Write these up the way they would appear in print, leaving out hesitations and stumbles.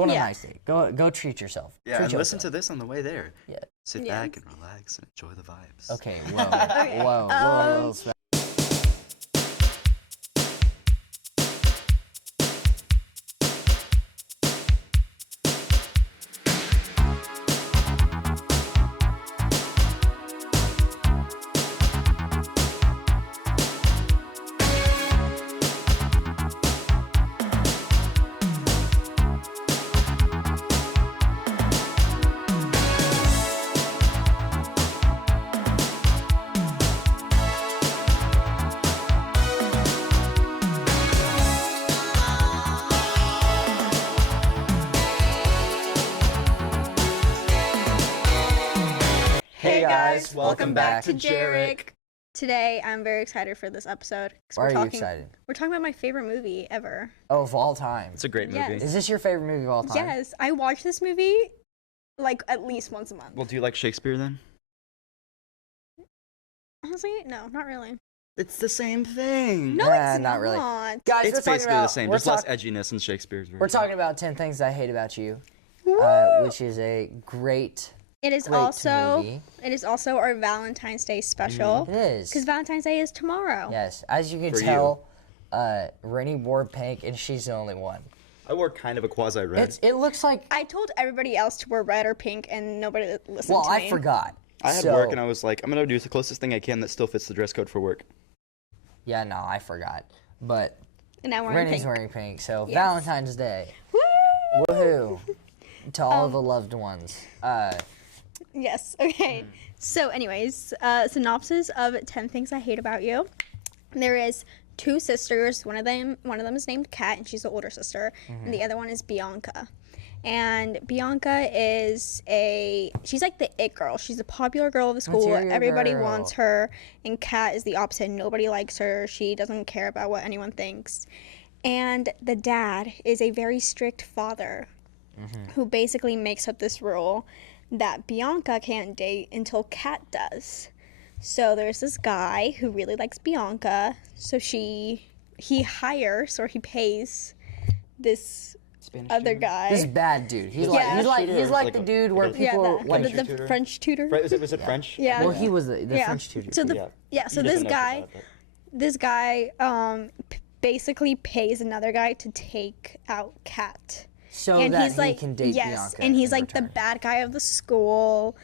Go on a nice date. Go treat yourself. Yeah, treat and yourself. listen to this on the way there. Yeah. Sit back and relax and enjoy the vibes. Okay, whoa. Hey guys, welcome back to JEREC. Today, I'm very excited for this episode. Why are you excited? We're talking about my favorite movie ever. Oh, of all time. It's a great movie. Yes. Is this your favorite movie of all time? Yes, I watch this movie like at least once a month. Well, do you like Shakespeare then? Honestly, no, not really. It's the same thing. No, Nah, it's not really. not. Guys, It's we're talking basically about, the same. We're, There's less talk- edginess in Shakespeare's version. we're talking about 10 Things I Hate About You, which is a great It is great also movie. it is also our Valentine's Day special. It is. Because Valentine's Day is tomorrow. Yes, as you can For tell, Rennie wore pink, and she's the only one. I wore kind of a quasi-red. It looks like. I told everybody else to wear red or pink, and nobody listened Well, to me. I forgot. I had so, work, and I was like, I'm going to do the closest thing I can that still fits the dress code for work. Yeah, no, I forgot. But And I'm wearing Rennie's pink. wearing pink, so Yes. Valentine's Day. Woo! Woohoo! To all the loved ones. Yes. Okay. So, anyways, synopsis of 10 Things I Hate About You. There is two sisters. One of them is named Kat, and she's the older sister, and the other one is Bianca. And Bianca is she's like the it girl. She's a popular girl of the school. Material Everybody girl. wants her. And Kat is the opposite. Nobody likes her. She doesn't care about what anyone thinks. And the dad is a very strict father who basically makes up this rule that Bianca can't date until Kat does. So there's this guy who really likes Bianca. So he pays this Spanish other tutor? guy. This bad dude. He's Yeah. like the dude where people the, like. the tutor? French tutor. Right, was it French? Yeah. Well, he was the Yeah. French tutor. So Yeah. so He this doesn't know guy, about that. basically pays another guy to take out Kat. so And that he's like, he can date yes, Bianca. and he's in like the return. bad guy of the school.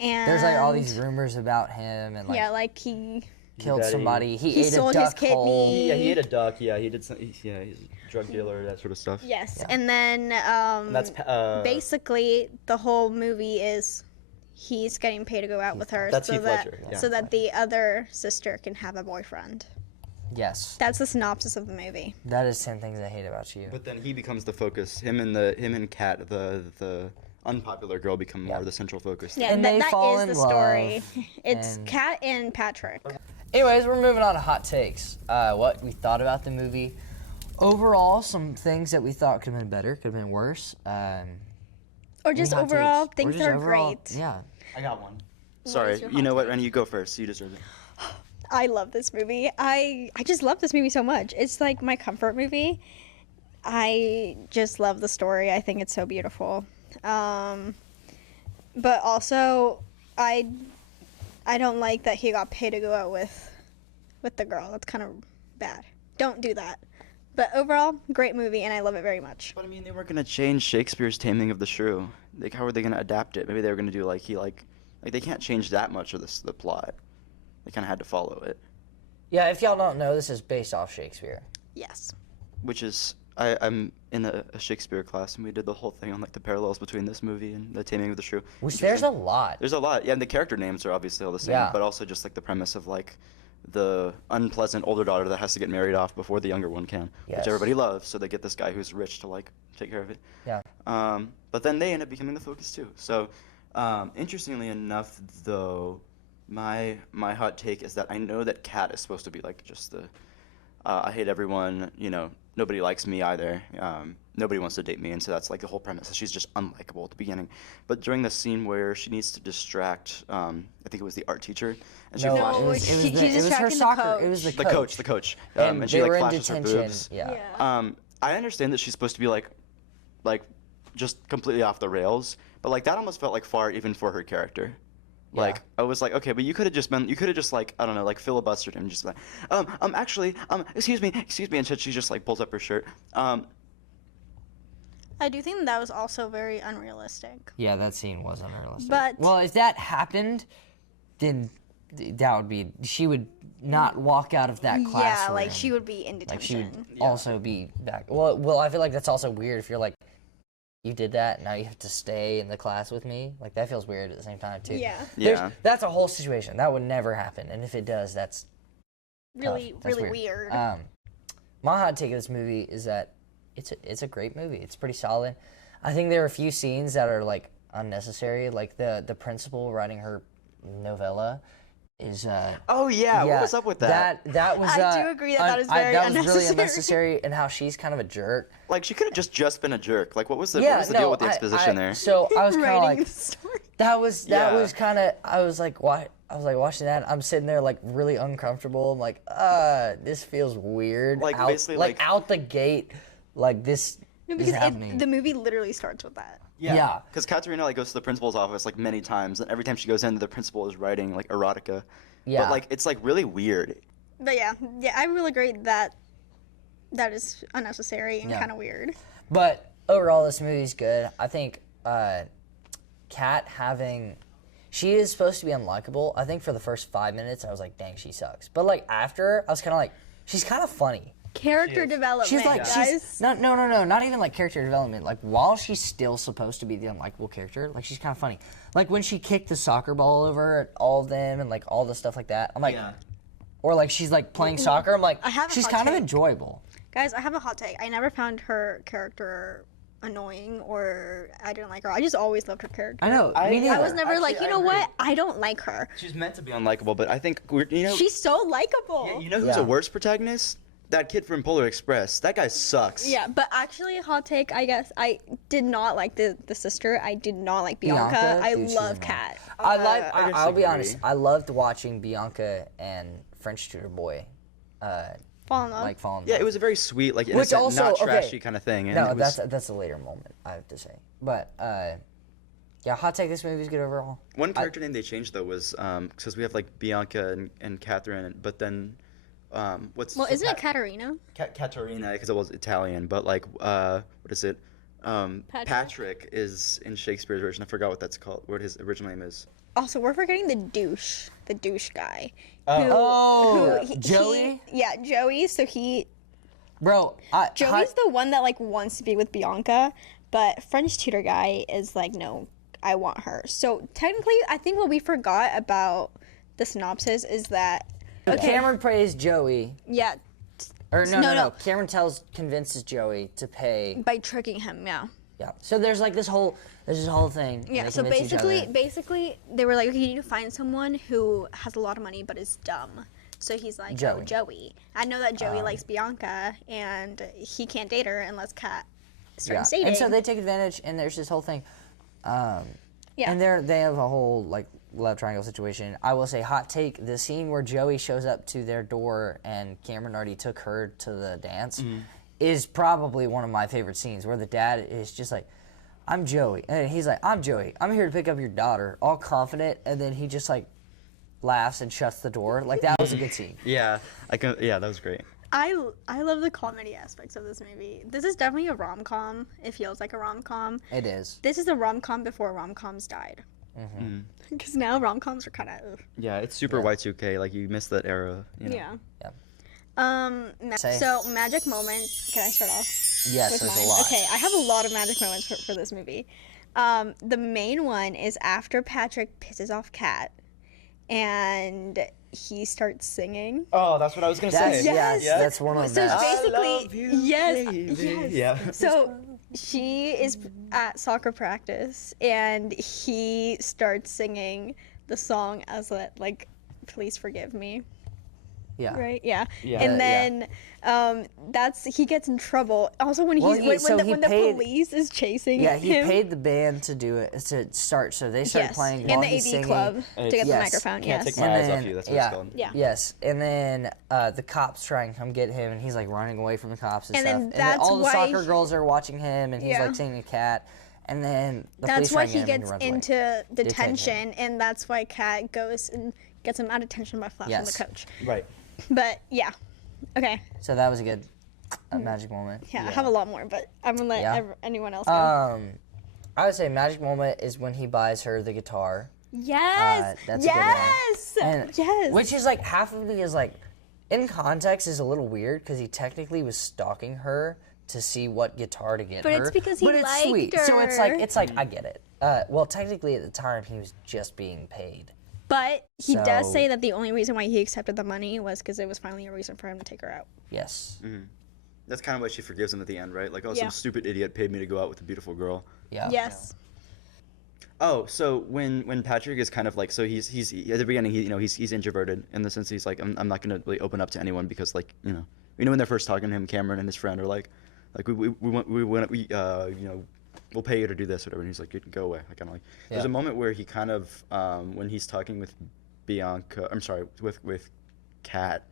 And There's like all these rumors about him and like yeah, like he killed Daddy. somebody. He ate sold a his duck kidney. whole. Yeah, he ate a duck. Yeah, he did some. Yeah, he's a drug dealer, that sort of stuff. yes, Yeah. and then And that's basically the whole movie is he's getting paid to go out with her That's so Heath that Ledger, yeah. so that the other sister can have a boyfriend. Yes, That's the synopsis of the movie. that is 10 Things I Hate About You. But then he becomes the focus. Him and Kat, the unpopular girl, become more the central focus. Yeah, And that, they that fall is in the story. love, It's and- Kat and Patrick. Anyways, we're moving on to hot takes. What we thought about the movie. Overall, some things that we thought could have been better, could have been worse. Or just Any hot overall, takes? Or things just are overall- great. Yeah. I got one. is Sorry, your you hot know what, take? Rennie? You go first. You deserve it. I love this movie. I just love this movie so much. It's like my comfort movie. I just love the story. I think it's so beautiful. But also, I don't like that he got paid to go out with the girl. That's kind of bad. Don't do that. But overall, great movie, and I love it very much. But I mean, they weren't gonna change Shakespeare's Taming of the Shrew. Like, how are they gonna adapt it? Maybe they were gonna do like they can't change that much of the plot. They kind of had to follow it, Yeah, if y'all don't know, this is based off Shakespeare. Yes. which is I'm in a Shakespeare class and we did the whole thing on like the parallels between this movie and the Taming of the Shrew. Which there's a lot. There's a lot, yeah, and the character names are obviously all the same, Yeah. but also just like the premise of like the unpleasant older daughter that has to get married off before the younger one can, Yes. which everybody loves, so they get this guy who's rich to like take care of it. Yeah. But then they end up becoming the focus too. So, interestingly enough, though, my hot take is that I know that Kat is supposed to be like just the I hate everyone, you know, nobody likes me either. Nobody wants to date me, and so that's like the whole premise. She's just unlikable at the beginning. But during the scene where she needs to distract, I think it was the art teacher, and she No, flashes it was, she- it was, she's the, it was her distracting the soccer. It was coach. the the coach, And she they like were in flashes her detention. boobs. Yeah. Yeah. I understand that she's supposed to be like just completely off the rails. But like that almost felt like far even for her character. Like I was like, okay, but you could have just like, I don't know, like filibustered him, just like, actually, excuse me, and she just like pulls up her shirt. I do think that was also very unrealistic. Yeah, that scene was unrealistic. But well, if that happened, then that would be, she would not walk out of that classroom. yeah, like she would be in Like she detention. would also be back. Well, I feel like that's also weird if you're like, you did that, now you have to stay in the class with me. Like that feels weird at the same time too. Yeah. That's a whole situation. That would never happen. And if it does, that's Really, tough. That's really weird. My hot take of this movie is that it's a great movie. It's pretty solid. I think there are a few scenes that are like unnecessary, like the principal writing her novella is Oh yeah, what was up with that? That was I do agree that is very that was really unnecessary. unnecessary, and how she's kind of a jerk. Like she could have just been a jerk. Like what was the deal with the exposition there? So I was kind of Writing like, the story. that was kind of, I was like watching that. I'm sitting there like really uncomfortable. I'm like, this feels weird. Like, basically, like out the gate, like this No, is because happening. the movie literally starts with that. Yeah. Because Katerina like goes to the principal's office like many times, and every time she goes in, the principal is writing like erotica. Yeah. But like it's like really weird. But yeah, I will agree that is unnecessary and kind of weird. But overall, this movie's good. I think Kat she is supposed to be unlikable. I think for the first 5 minutes, I was like, dang, she sucks. But like after, I was kind of like, she's kind of funny. Character development, She's like, guys. no, not even like character development. Like while she's still supposed to be the unlikable character, like she's kind of funny. Like when she kicked the soccer ball over at all of them and like all the stuff like that. I'm like, or like she's like playing soccer. I'm like, I have a she's hot kind of take. enjoyable. Guys, I have a hot take. I never found her character annoying or I didn't like her. I just always loved her character. I know. Me I neither. was never like, Actually, you know I agree. what? I don't like her. She's meant to be unlikable, but I think She's so likable. you know who's Yeah. a worse protagonist? That kid from Polar Express. That guy sucks. Yeah, but actually, hot take, I guess, I did not like the sister. I did not like Bianca. I Dude, she's love annoying. Kat. I'll be disagree. honest. I loved watching Bianca and French Tutor Boy, Fall in love. like fall in Yeah, love. it was a very sweet, like Which innocent, also- not okay. trashy kind of thing. And No, it was, that's a later moment, I have to say. But yeah, hot take. This movie's good overall. one character name they changed though was because we have like Bianca and Catherine, but then what's Well, isn't it Katarina? Caterina because it was Italian, but like what is it? Patrick is in Shakespeare's version. I forgot what that's called. What his original name is. Also, we're forgetting the douche guy. Joey? Yeah, Joey. So Bro, Joey's the one that like wants to be with Bianca, but French tutor guy is like, no, I want her. So technically, I think what we forgot about the synopsis is that Cameron praised Joey. yeah, Or no. No. Cameron convinces Joey to pay. by tricking him, yeah. Yeah. So there's like this whole thing. and Yeah, they so convince each other. basically, they were like, okay, you need to find someone who has a lot of money but is dumb. So he's like, Joey. oh, Joey. I know that Joey likes Bianca, and he can't date her unless Kat starts dating. And so they take advantage, and there's this whole thing. Yeah. And they have a whole like love triangle situation. I will say, hot take: the scene where Joey shows up to their door and Cameron already took her to the dance is probably one of my favorite scenes. Where the dad is just like, "I'm Joey," and he's like, "I'm Joey. I'm here to pick up your daughter," all confident, and then he just like laughs and shuts the door. Like that was a good scene. Yeah, that was great. I love the comedy aspects of this movie. This is definitely a rom-com. It feels like a rom-com. It is. This is a rom-com before rom-coms died. Because now rom-coms are kind of... Yeah, it's super Y2K. Like you missed that era. You know? Yeah. Say. So, magic moments. Can I start off? Yes, with there's mine? a lot. Okay, I have a lot of magic moments for this movie. The main one is after Patrick pisses off Kat and he starts singing. Oh, that's what I was gonna That's, say. Yes. that's one of So the it's best. basically, yes. Yeah. So she is at soccer practice and he starts singing the song as like, please forgive me. Yeah. Right? Yeah. Yeah. And then he gets in trouble. Also when Well, when the police is chasing Yeah, he him. paid the band to do it to start, so they started Yes. playing In while the he's AV singing. club to get the Yes. microphone. Can't Yes. take my eyes off you. That's what it's called. Yeah. Yes, and then the cops try and come get him, and he's like running away from the cops and, And stuff. then And then that's all the why soccer girls are watching him, and he's Yeah. like singing a cat. And then the That's police why try he and get him gets and he runs into away. detention, and that's why Kat goes and gets him out of detention by flashing Yes. the coach. Right. But yeah, okay. So that was a good magic moment. Yeah, I have a lot more, but I'm gonna let Yeah. anyone else go. I would say magic moment is when he buys her the guitar. Yes. That's a good one. yes. And yes. Which is like half of me is like, in context, is a little weird because he technically was stalking her to see what guitar to get But her. it's because he but it's liked sweet. So her. it's like I get it. Well, technically at the time he was just being paid. But he does So- say that the only reason why he accepted the money was because it was finally a reason for him to take her out. Yes. That's kind of why she forgives him at the end, right? Like, oh, Yeah. some stupid idiot paid me to go out with a beautiful girl. Yeah. Yes. Oh, so when Patrick is kind of like, so he's at the beginning, he's introverted in the sense he's like, I'm not gonna really open up to anyone because, like, when they're first talking to him, Cameron and his friend are like we'll pay you to do this, whatever. And he's like, you can go away. I kind of like. There's Yeah. a moment where he kind of when he's talking with with Kat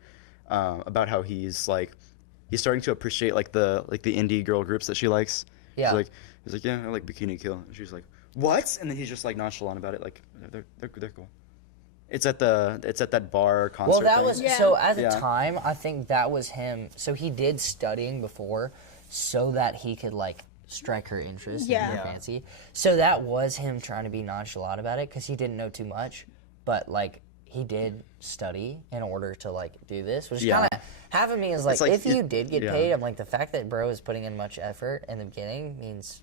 about how he's starting to appreciate like the indie girl groups that she likes. Yeah. He's like, yeah, I like Bikini Kill. And she's like, what? And then he's just like nonchalant about it, like they're cool. It's at that bar concert. Well, that thing. was Yeah. so at the Yeah. time. I think that was him. So he did studying before, so that he could like strike her interest Yeah. in her Yeah. fancy. So that was him trying to be nonchalant about it because he didn't know too much, but like he did study in order to like do this, which Yeah. kind of half of me is like, It's like if you it- did get yeah. paid, I'm like the fact that bro is putting in much effort in the beginning means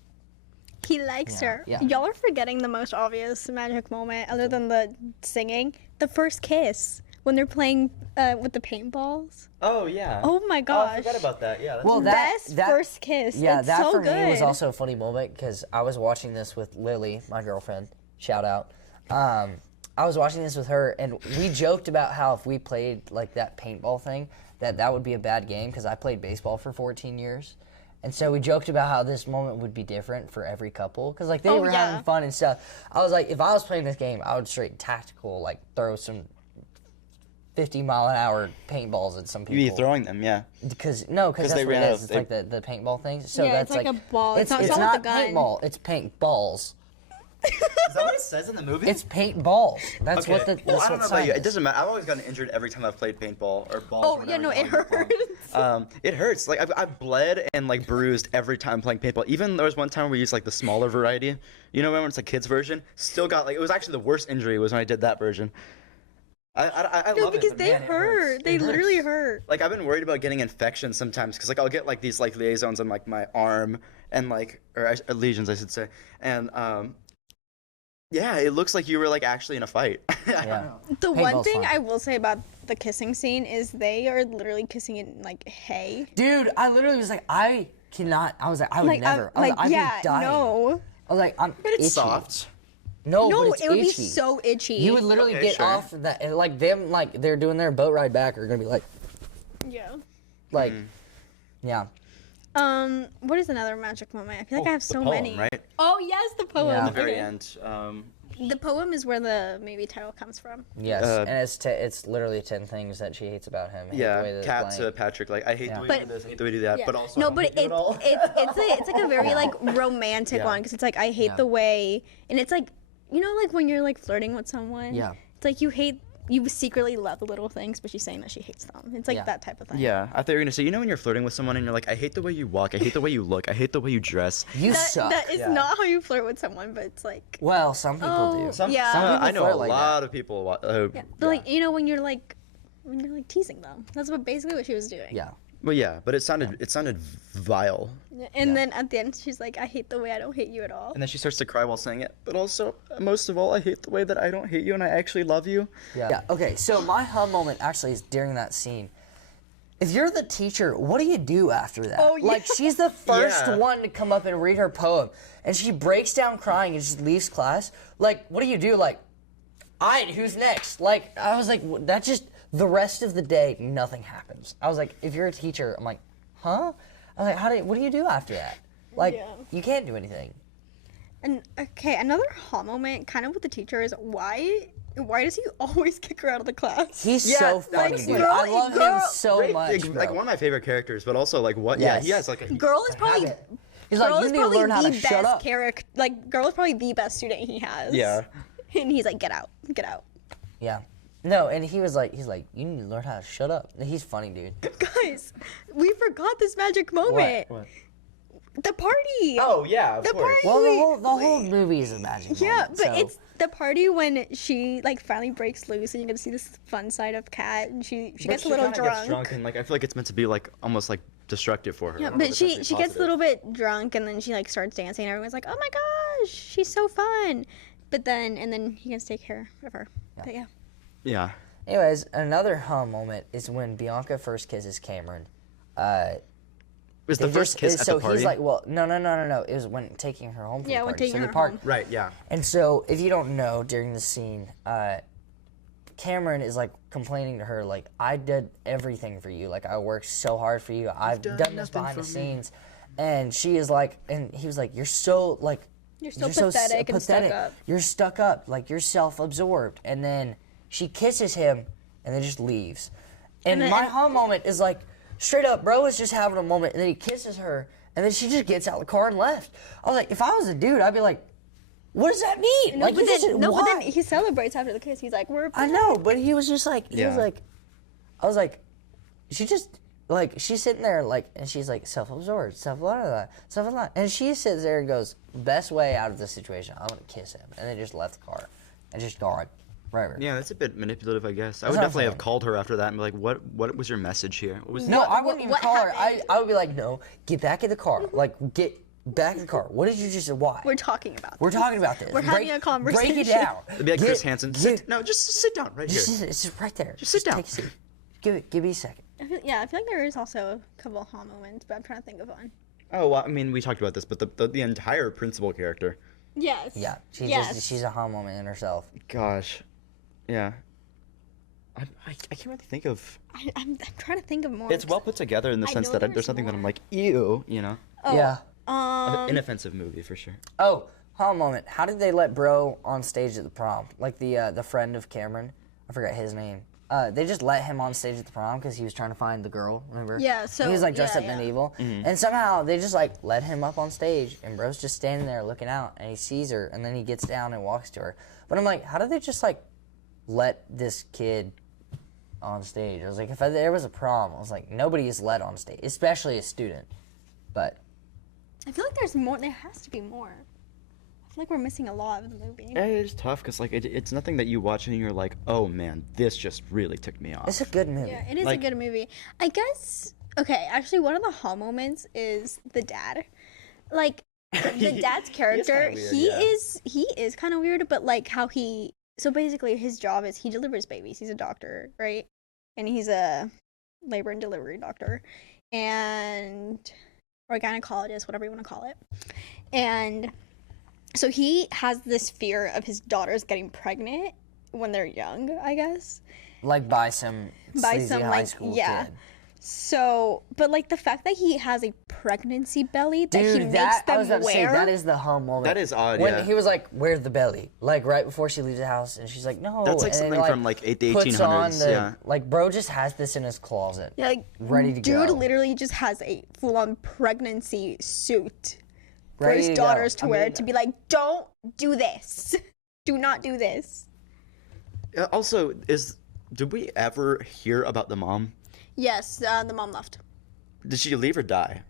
He likes her. yeah. Y'all are forgetting the most obvious magic moment, other than the singing. The first kiss when they're playing with the paintballs. Oh yeah. Oh my Oh, I gosh. forgot about that. Yeah. That's well that Best that first kiss. Yeah, It's that so for good. me was also a funny moment because I was watching this with Lily, my girlfriend. Shout out. I was watching this with her, and we joked about how if we played like that paintball thing, that would be a bad game because I played baseball for 14 years. And so we joked about how this moment would be different for every couple because like they were yeah. having fun and stuff. I was like, if I was playing this game, I would straight tactical, like throw some 50-mile-an-hour paintballs at some people. You be throwing them, yeah. Because that's they what ran it out is. of- It's like the paintball thing. So Yeah, that's it's like a ball. It's not it's with not a gun. paintball. It's paintballs. Is that what it says in the movie? It's paintballs. That's okay. what the. Well, That's I don't what know about you. It science- doesn't matter. I've always gotten injured every time I've played paintball or balls. Oh, or yeah, whatever no, you it wanna call them. hurts. It hurts. Like I've bled and like bruised every time playing paintball. Even there was one time we used like the smaller variety. You know when it's a kid's version? Still got like it was actually the worst injury was when I did that version. I No, love it. because but they man, it hurt. hurts. They It literally hurts. hurt. Like I've been worried about getting infections sometimes because like I'll get like these like liaisons on like my arm and like lesions I should say and yeah, it looks like you were like actually in a fight. Yeah. The one Paintball's thing fun. I will say about the kissing scene is they are literally kissing in like hay. Dude, I literally was like, I cannot. I was like, I would Like, never. I was like, I'd yeah, be dying. no. I was like, I'm itchy. It's soft. No, No, but it's it would itchy. be so itchy. You would literally Okay, get sure. off of that, and like them, like they're doing their boat ride back, are gonna be like, Yeah. like, yeah. What is another magic moment? I feel like I have The so poem, many. right? Oh yes, the poem. Yeah. At the very Okay. end. The poem is where the movie title comes from. Yes, Uh, and it's literally 10 things that she hates about him. I hate the way Yeah, that it's Kat playing. to Patrick, like I hate Yeah. the way But- you do this, I hate the way you do that, Yeah. but also no, I don't but hate you at all. it's like a very like romantic Yeah. one because it's like I hate Yeah. the way, and it's like like when you're like flirting with someone. Yeah. It's like you secretly love the little things, but she's saying that she hates them. It's like Yeah. that type of thing. Yeah, I thought you were gonna say, when you're flirting with someone and you're like, I hate the way you walk, I hate the way you look, I hate the way you dress. You That, suck. that is Yeah. not how you flirt with someone, but it's like Well, some people Oh, do. Some, Yeah. Some people I know flirt a like lot of people. yeah. But like when you're like teasing them. That's what basically what she was doing. Yeah. Well, yeah, but it sounded vile. And then at the end she's like, I hate the way I don't hate you at all. And then she starts to cry while saying it. But also, most of all, I hate the way that I don't hate you and I actually love you. Yeah. Okay, so my hum moment actually is during that scene. If you're the teacher, what do you do after that? Oh, yeah. Like, she's the first Yeah. one to come up and read her poem, and she breaks down crying and just leaves class. Like, what do you do? Like, all right, who's next? Like, I was like, that just, the rest of the day, nothing happens. I was like, if you're a teacher, I'm like, huh? I'm like, what do you do after that? Like, Yeah. you can't do anything. And okay, another hot moment kind of with the teacher is why does he always kick her out of the class? He's Yeah, so like, funny, dude. girl- I love him girl- so much, bro. Like one of my favorite characters, but also like what? Yeah, Yes. he has like a Girl is probably habit. He's like, Girl you is need to probably learn how the to shut best up. character. Like, Girl is probably the best student he has. Yeah. And he's like, get out, get out. Yeah. No, and he's like, you need to learn how to shut up. He's funny, dude. Guys, we forgot this magic moment. What? The party. Oh yeah, of The course. party. Well, the whole movie is a magic Yeah, moment, but so- it's the party when she like finally breaks loose and you get to see this fun side of Kat and she gets a little kinda drunk. Gets drunk and like I feel like it's meant to be like almost like destructive for her. I Yeah, don't know but if she that's gets a positive. little bit drunk and then she like starts dancing and everyone's like, "Oh my gosh, she's so fun." But then he gets to take care of her. But yeah. Yeah. Anyways, another moment is when Bianca first kisses Cameron. Was the They first kiss at so the party? he's like, well, no. It was when taking her home from Yeah, the when party. taking so her they parked. home. Right. Yeah. And so, if you don't know, during the scene, Cameron is like complaining to her, like, I did everything for you. Like, I worked so hard for you. I've done this nothing behind the for me." scenes. And she is like, and he was like, you're so, like, You're so pathetic and stuck up. You're stuck up. Like, you're self-absorbed. And then she kisses him and then just leaves. And my moment is like, straight up, bro is just having a moment. And then he kisses her. And then she just gets out of the car and left. I was like, if I was a dude, I'd be like, what does that mean? No, like, but you just- then, but then why? he celebrates after the kiss. He's like, "We're." I know, but he was just like, he was Yeah. like, I was like, she just, like, she's sitting there, like, and she's like, self-absorbed, self-blah, and she sits there and goes, best way out of the situation, I'm gonna kiss him, and then just left the car, and just gone, forever. Yeah, that's a bit manipulative, I guess. I would what I'm definitely have saying. called her after that and be like, "What was your message here? What was No, What- I wouldn't even what call her. happened? I would be like, no, get back in the car, like, get back in the car. What did you just say? Why? We're talking about. We're this. talking about this. We're having a Break conversation. it down. It'd be like Chris Get- Hansen. get- No, just sit down right here. It's just right there. Just sit down. Take a seat. Give me a second. I feel like there is also a couple of moments, but I'm trying to think of one. Oh, well, I mean, we talked about this, but the entire principal character. Yes. Yeah, Yes. she's a hot moment in herself. Gosh, yeah. I can't really think of. I'm trying to think of more. It's well put together in the I sense know that there's there's something that I'm more. like, ew, you know. Oh, Yeah. Inoffensive movie for sure. Oh, hold on a moment. How did they let Bro on stage at the prom? Like the friend of Cameron, I forgot his name. They just let him on stage at the prom because he was trying to find the girl. Remember? Yeah, so- he was like dressed yeah, up yeah. medieval, Mm-hmm. and somehow they just like let him up on stage, and Bro's just standing there looking out, and he sees her, and then he gets down and walks to her. But I'm like, how did they just like let this kid on stage? I was like, if there was a prom, I was like, nobody is let on stage, especially a student. But I feel like there's more. There has to be more. I feel like we're missing a lot of the movie. It is tough because like it's nothing that you watch and you're like, oh man, this just really ticked me off. it's a good movie. Yeah, it is Like- a good movie. I guess. Okay, actually, one of the hall moments is the dad. Like the dad's character, kinda weird, he is kind of weird, but like how he. So basically, his job is he delivers babies. He's a doctor, right? And he's a labor and delivery doctor, and or gynecologist, whatever you want to call it. And so he has this fear of his daughters getting pregnant when they're young, I guess. Like by some sleazy high like, school yeah. kid. So, but like the fact that he has a pregnancy belly that he Dude, makes that I them was about to say wear. that is the home moment. That is odd, When yeah. he was like, "Where's the belly?" Like right before she leaves the house, and she's like, "No." That's like and then, something from, like, the puts on 1800s, the- yeah. Like bro just has this in his closet. Yeah, like ready to dude go. literally just has a full-on pregnancy suit for Ready his to go. daughters to I wear mean- to be like, don't do this. Do not do this. Also, did we ever hear about the mom? Yes, the mom left. Did she leave or die?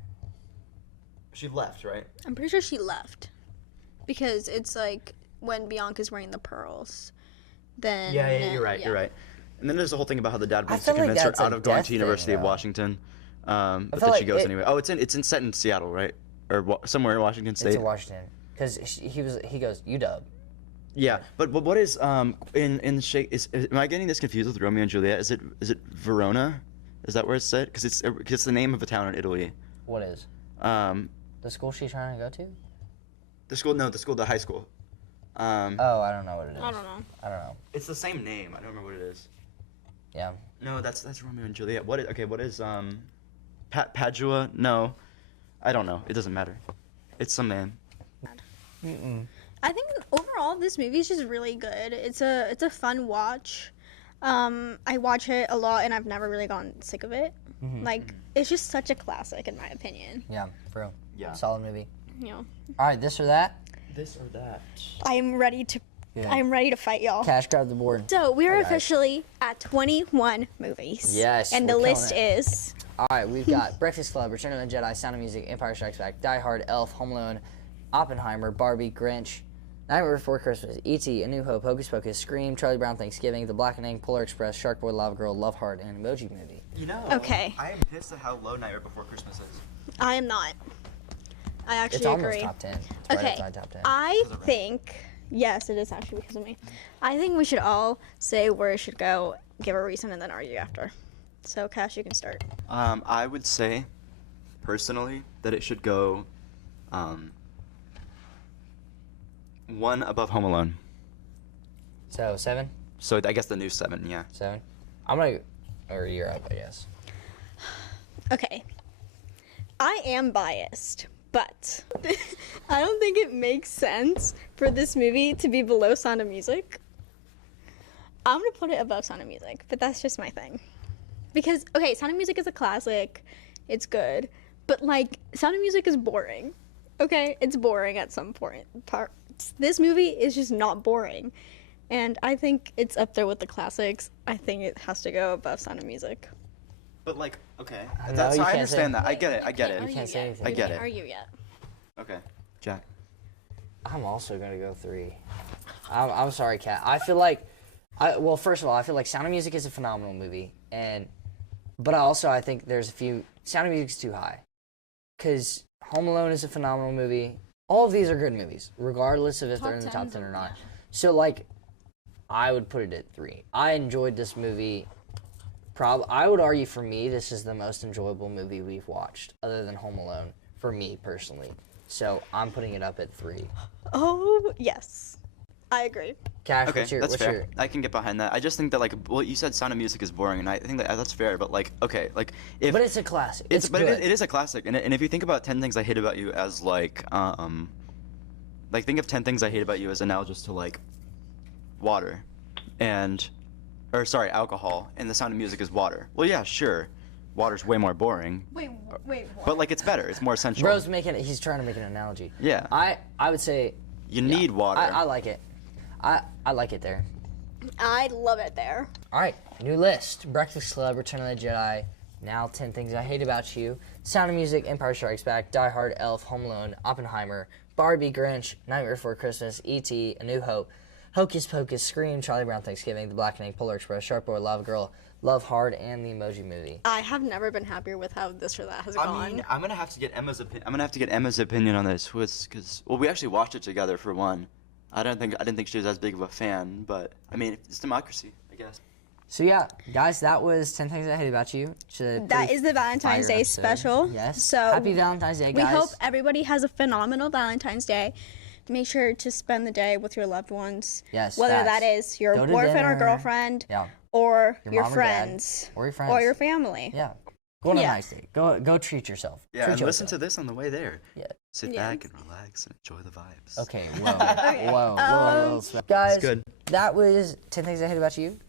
She left, right? I'm pretty sure she left because it's like when Bianca's wearing the pearls. Then You're right. You're right. And then there's the whole thing about how the dad wants feel to like convince her that's a out of going death to thing, University of though. Washington, but feel then like she goes it- anyway. Oh, it's set in Seattle, right? Or somewhere in Washington It's State. in Washington because he goes UW. Yeah, but what is in am I getting this confused with Romeo and Juliet? Is it Verona? Is that where it's set? Because it's the name of a town in Italy. What is Um, the school she's trying to go to? the high school. Oh, I don't know what it is. I don't know. I don't know. It's the same name. I don't remember what it is. Yeah. No, that's Romeo and Juliet. What is Padua? No, I don't know. It doesn't matter. It's some man. I think overall this movie is just really good. It's a fun watch. I watch it a lot and I've never really gotten sick of it. Like it's just such a classic in my opinion. Yeah, for real. Yeah. Solid movie. Yeah. All right, this or that? This or that. I'm ready to fight y'all. Cash, grab the board. So we are Alright. officially at 21 movies. Yes, And the we're list killing is All right, we've got Breakfast Club, Return of the Jedi, Sound of Music, Empire Strikes Back, Die Hard, Elf, Home Alone, Oppenheimer, Barbie, Grinch, Nightmare Before Christmas, E.T., A New Hope, Hocus Pocus, Scream, Charlie Brown Thanksgiving, The Blackening, Polar Express, Shark Boy, Lava Girl, Love Heart, and Emoji Movie. You know, Okay. I am pissed at how low Nightmare Before Christmas is. I am not. I actually It's almost agree. top 10. It's Okay. right outside top 10. I think yes, it is actually because of me. I think we should all say where it should go, give a reason, and then argue after. So Cash, you can start. I would say, personally, that it should go, one above Home Alone. So, 7? So I guess the new 7, yeah. 7? I'm going to, or you're up, I guess. Okay. I am biased, but I don't think it makes sense for this movie to be below Sound of Music. I'm gonna put it above Sound of Music, but that's just my thing. Because, okay, Sound of Music is a classic, it's good, but like, Sound of Music is boring. Okay, it's boring at some point. This movie is just not boring. And I think it's up there with the classics. I think it has to go above Sound of Music. But like, okay, No, that's, you I can't understand say- that. I get it. I get Can't it. argue can't say yet. anything. I You get can't it. argue yet. Okay, Jack. I'm also going to go 3. I'm sorry, Kat. I feel like, well, first of all, I feel like Sound of Music is a phenomenal movie. But I think there's a few, Sound of Music is too high. Because Home Alone is a phenomenal movie. All of these are good movies, regardless of if they're in the top 10 or not. So, like, I would put it at 3. I enjoyed this movie. I would argue for me, this is the most enjoyable movie we've watched, other than Home Alone, for me personally. So I'm putting it up at 3. Oh, yes. I agree. Cash, Okay, what's your, that's what's fair. your, I can get behind that. I just think that like, well, you said Sound of Music is boring, and I think that that's fair. But like, okay, like if but it's a classic. It's but good. it is a classic, and if you think about 10 Things I Hate About You as like think of 10 Things I Hate About You as analogous to like water, alcohol, and the Sound of Music is water. Well, yeah, sure, water's way more boring, Wait, what? but like it's better. It's more essential. Bro's he's trying to make an analogy. Yeah. I would say You need water. I like it. I like it there. I love it there. All right, new list. Breakfast Club, Return of the Jedi, Now 10 Things I Hate About You, Sound of Music, Empire Strikes Back, Die Hard, Elf, Home Alone, Oppenheimer, Barbie, Grinch, Nightmare Before Christmas, E.T., A New Hope, Hocus Pocus, Scream, Charlie Brown Thanksgiving, The Blackening, Polar Express, Shark Boy, Lava Girl, Love Hard, and The Emoji Movie. I have never been happier with how this or that has gone. I mean, I'm gonna have to get Emma's opinion on this, because we actually watched it together for one. I didn't think she was as big of a fan, but I mean, it's democracy, I guess. So yeah, guys, that was 10 Things I Hate About You. That is the Valentine's Day special. Yes. So Happy Valentine's Day, guys. we hope everybody has a phenomenal Valentine's Day. Make sure to spend the day with your loved ones. Yes, Whether facts. that is your Go to boyfriend or dinner. girlfriend, Yeah. or your mom or dad, friends, or your friends. or your family. Yeah. Go on a Yeah. nice date. Go treat yourself. Yeah, Treat and listen yourself. to this on the way there. Yeah. Sit Yeah. back and relax and enjoy the vibes. Okay, whoa. Guys, good. that was 10 Things I Hate About You.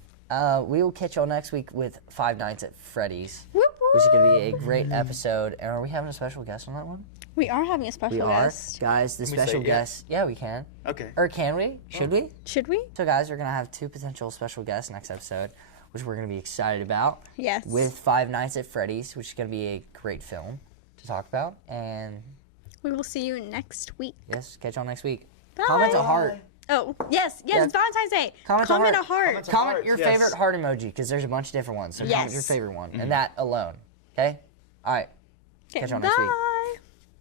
We will catch y'all next week with Five Nights at Freddy's, Whoop, which is going to be a whoop. great episode. And are we having a special guest on that one? We are having a special We are. guest. Guys, the Can we special say it yet? guest. Yeah, we can. Okay. Or can we? Should we? Should we? So, guys, we're going to have 2 potential special guests next episode, which we're going to be excited about. Yes. With Five Nights at Freddy's, which is going to be a great film to talk about. And, We will see you next week. yes, catch y'all next week. Bye. Comment a heart. Oh, yes, Yeah. it's Valentine's Day. Comment a heart. Comment hearts, your yes. favorite heart emoji, because there's a bunch of different ones. So comment Yes. your favorite one, and that alone. Okay? All right. Catch y'all next week. Bye.